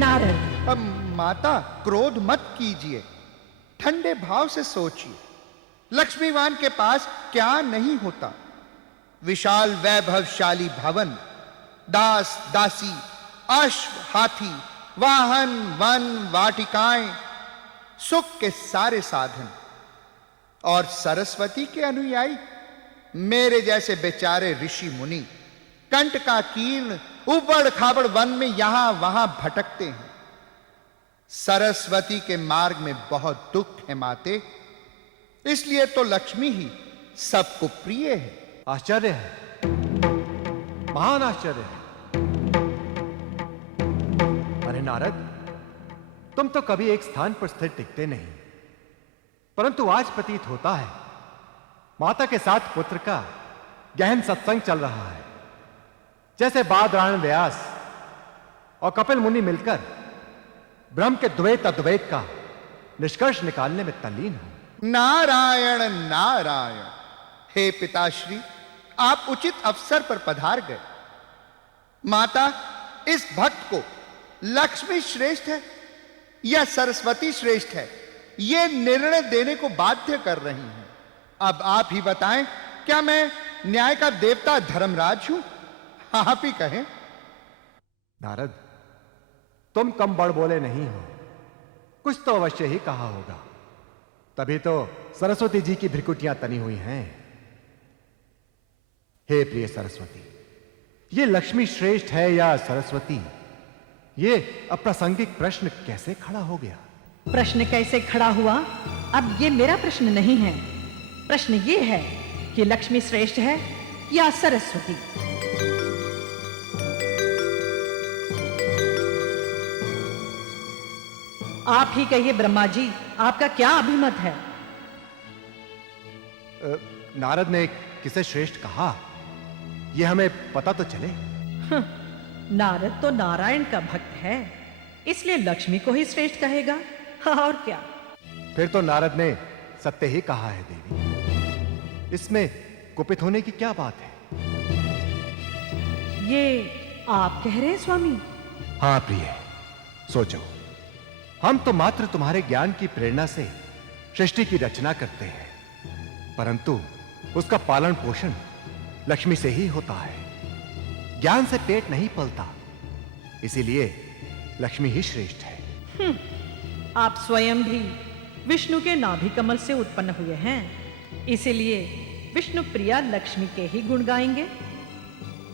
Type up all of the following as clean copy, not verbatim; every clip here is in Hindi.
नारद। अब माता क्रोध मत कीजिए, ठंडे भाव से सोचिए। लक्ष्मीवान के पास क्या नहीं होता। विशाल वैभवशाली भवन, दास दासी, अश्व हाथी, वाहन वन वाटिकाएं, सुख के सारे साधन। और सरस्वती के अनुयायी मेरे जैसे बेचारे ऋषि मुनि कंटकाकीर्ण उबड़ खाबड़ वन में यहां वहां भटकते हैं। सरस्वती के मार्ग में बहुत दुख है माते, इसलिए तो लक्ष्मी ही सबको प्रिय है। आश्चर्य है, महान आश्चर्य है। अरे नारद, तुम तो कभी एक स्थान पर स्थिर टिकते नहीं, परंतु आज प्रतीत होता है माता के साथ पुत्र का गहन सत्संग चल रहा है। जैसे बादरायण व्यास और कपिल मुनि मिलकर ब्रह्म के द्वैत अद्वैत का निष्कर्ष निकालने में तल्लीन हो। नारायण नारायण। हे पिताश्री, आप उचित अवसर पर पधार गए। माता, इस भक्त को लक्ष्मी श्रेष्ठ है या सरस्वती श्रेष्ठ है, यह निर्णय देने को बाध्य कर रही हैं। अब आप ही बताएं, क्या मैं न्याय का देवता धर्मराज हूं? आप ही कहें। नारद, तुम कम बड़ बोले नहीं हो, कुछ तो अवश्य ही कहा होगा, तभी तो सरस्वती जी की भ्रिकुटियां तनी हुई हैं। हे प्रिय सरस्वती, ये लक्ष्मी श्रेष्ठ है या सरस्वती, ये अप्रासंगिक प्रश्न कैसे खड़ा हो गया? प्रश्न कैसे खड़ा हुआ, अब ये मेरा प्रश्न नहीं है। प्रश्न ये है कि लक्ष्मी श्रेष्ठ है या सरस्वती। आप ही कहिए ब्रह्मा जी, आपका क्या अभिमत है? नारद ने किसे श्रेष्ठ कहा, यह हमें पता तो चले। नारद तो नारायण का भक्त है, इसलिए लक्ष्मी को ही श्रेष्ठ कहेगा, और क्या। फिर तो नारद ने सत्य ही कहा है देवी, इसमें कुपित होने की क्या बात है? ये आप कह रहे हैं स्वामी? हाँ प्रिय, सोचो, हम तो मात्र तुम्हारे ज्ञान की प्रेरणा से सृष्टि की रचना करते हैं, परंतु उसका पालन पोषण लक्ष्मी से ही होता है। ज्ञान से पेट नहीं पलता, इसीलिए लक्ष्मी ही श्रेष्ठ है। आप स्वयं भी विष्णु के नाभि कमल से उत्पन्न हुए हैं, इसीलिए विष्णु प्रिया लक्ष्मी के ही गुण गाएंगे।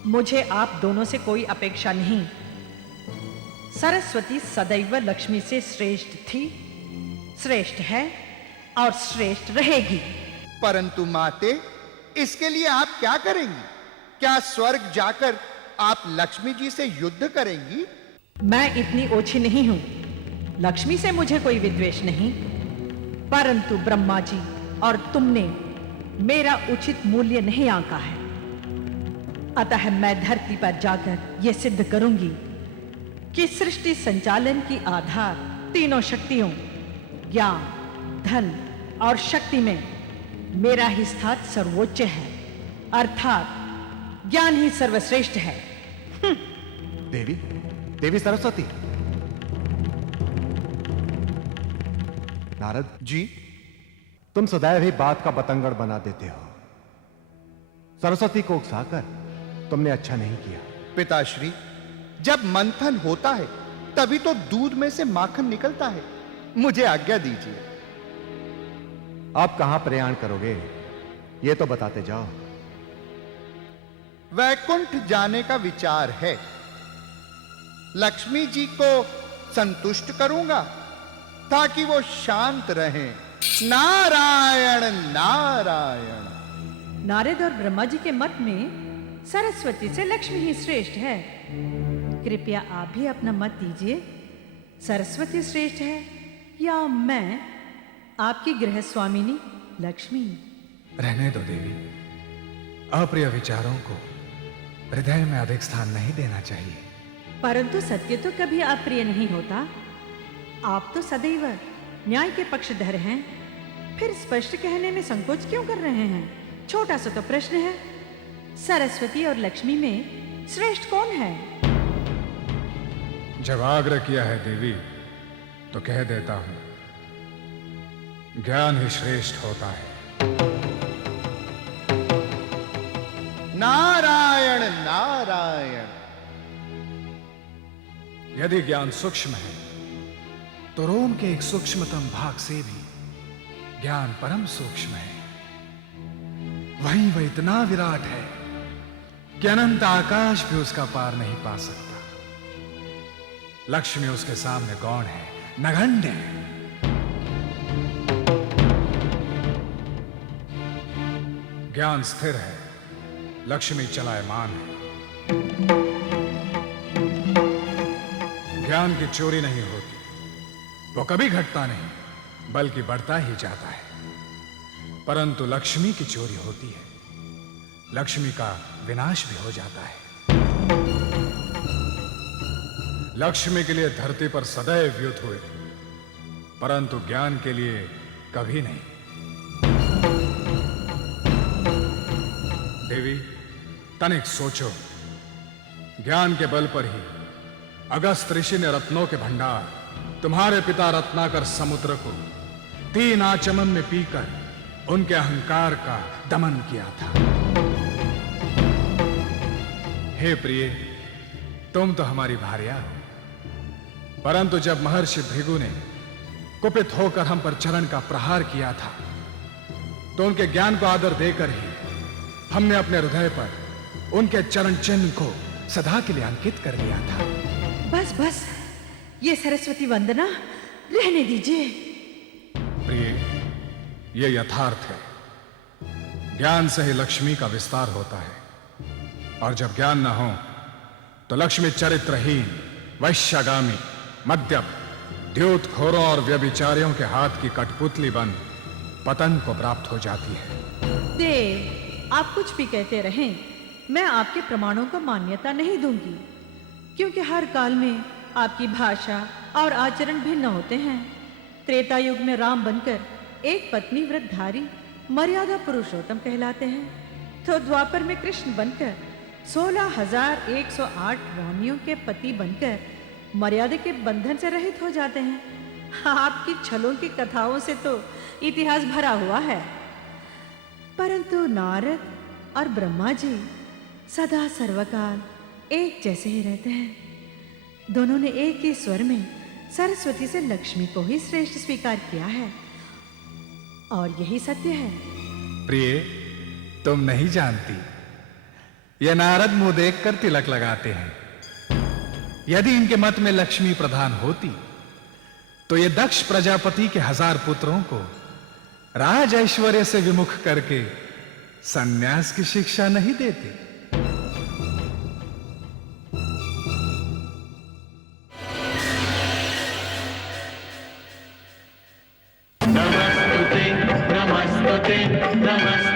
मुझे आप दोनों से कोई अपेक्षा नहीं। सरस्वती सदैव लक्ष्मी से श्रेष्ठ थी, श्रेष्ठ है और श्रेष्ठ रहेगी। परंतु माते, इसके लिए आप क्या करेंगी? क्या स्वर्ग जाकर आप लक्ष्मी जी से युद्ध करेंगी? मैं इतनी ओछी नहीं हूं। लक्ष्मी से मुझे कोई विद्वेष नहीं, परंतु ब्रह्मा जी और तुमने मेरा उचित मूल्य नहीं आंका है। अतः मैं धरती पर जाकर यह सिद्ध करूंगी कि सृष्टि संचालन की आधार तीनों शक्तियों ज्ञान, धन और शक्ति में मेरा ही स्थान सर्वोच्च है, अर्थात ज्ञान ही सर्वश्रेष्ठ है। देवी, देवी सरस्वती। नारद जी, तुम सदैव ही बात का बतंगड़ बना देते हो। सरस्वती को उकसाकर तुमने अच्छा नहीं किया। पिताश्री, जब मंथन होता है तभी तो दूध में से माखन निकलता है। मुझे आज्ञा दीजिए। आप कहां प्रयाण करोगे, यह तो बताते जाओ। वैकुंठ जाने का विचार है। लक्ष्मी जी को संतुष्ट करूंगा ताकि वो शांत रहें। नारायण नारायण। नारद और ब्रह्मा जी के मत में सरस्वती से लक्ष्मी ही श्रेष्ठ है। कृपया आप भी अपना मत दीजिए। सरस्वती श्रेष्ठ है या मैं, आपकी गृह स्वामिनी लक्ष्मी? रहने दो देवी, अप्रिय विचारों को हृदय में अधिक स्थान नहीं देना चाहिए। परंतु सत्य तो कभी अप्रिय नहीं होता। आप तो सदैव न्याय के पक्षधर हैं, फिर स्पष्ट कहने में संकोच क्यों कर रहे हैं? छोटा सा तो प्रश्न है, सरस्वती और लक्ष्मी में श्रेष्ठ कौन है? जब आग्रह किया है देवी तो कह देता हूं, ज्ञान ही श्रेष्ठ होता है। नारायण नारायण। यदि ज्ञान सूक्ष्म है तो रोम के एक सूक्ष्मतम भाग से भी ज्ञान परम सूक्ष्म है। वहीं वह इतना विराट है कि अनंत आकाश भी उसका पार नहीं पा सकता। लक्ष्मी उसके सामने गौण है, नगण्य है। ज्ञान स्थिर है, लक्ष्मी चलायमान है। ज्ञान की चोरी नहीं होती, वो कभी घटता नहीं बल्कि बढ़ता ही जाता है। परंतु लक्ष्मी की चोरी होती है, लक्ष्मी का विनाश भी हो जाता है। लक्ष्मी के लिए धरती पर सदैव युद्ध हुए, परंतु ज्ञान के लिए कभी नहीं। देवी, तनिक सोचो, ज्ञान के बल पर ही अगस्त ऋषि ने रत्नों के भंडार तुम्हारे पिता रत्नाकर समुद्र को 3 आचमन में पीकर उनके अहंकार का दमन किया था। हे प्रिय, तुम तो हमारी भार्या हो, परंतु जब महर्षि भृगु ने कुपित होकर हम पर चरण का प्रहार किया था तो उनके ज्ञान को आदर देकर ही हमने अपने हृदय पर उनके चरण चिन्ह को सदा के लिए अंकित कर लिया था। बस बस, ये सरस्वती वंदना रहने दीजिए। प्रिय, ये यथार्थ है। ज्ञान से ही लक्ष्मी का विस्तार होता है, और जब ज्ञान न हो तो लक्ष्मी चरित्रहीन, वैश्यागामी, मद्यप, द्योतखोरों और व्यभिचारियों के हाथ की कठपुतली बन पतन को प्राप्त हो जाती है। देव, आप कुछ भी कहते रहें, मैं आपके प्रमाणों को मान्यता नहीं दूंगी, क्योंकि हर काल में आपकी भाषा और आचरण भिन्न होते हैं। त्रेता युग में राम बनकर एक पत्नी व्रतधारी मर्यादा पुरुषोत्तम कहलाते हैं, तो द्वापर में कृष्ण बनकर 16,108 रानियों के पति बनकर मर्यादा के बंधन से रहित हो जाते हैं। आपकी छलों की कथाओं से तो इतिहास भरा हुआ है, परंतु नारद और ब्रह्मा जी सदा सर्वकाल एक जैसे ही रहते हैं। दोनों ने एक ही स्वर में सरस्वती से लक्ष्मी को ही श्रेष्ठ स्वीकार किया है, और यही सत्य है। प्रिय, तुम नहीं जानती, ये नारद मुंह देखकर तिलक लगाते हैं। यदि इनके मत में लक्ष्मी प्रधान होती तो ये दक्ष प्रजापति के 1000 पुत्रों को राज ऐश्वर्य से विमुख करके सन्यास की शिक्षा नहीं देते। नमस्ते नमस्ते नमस्ते।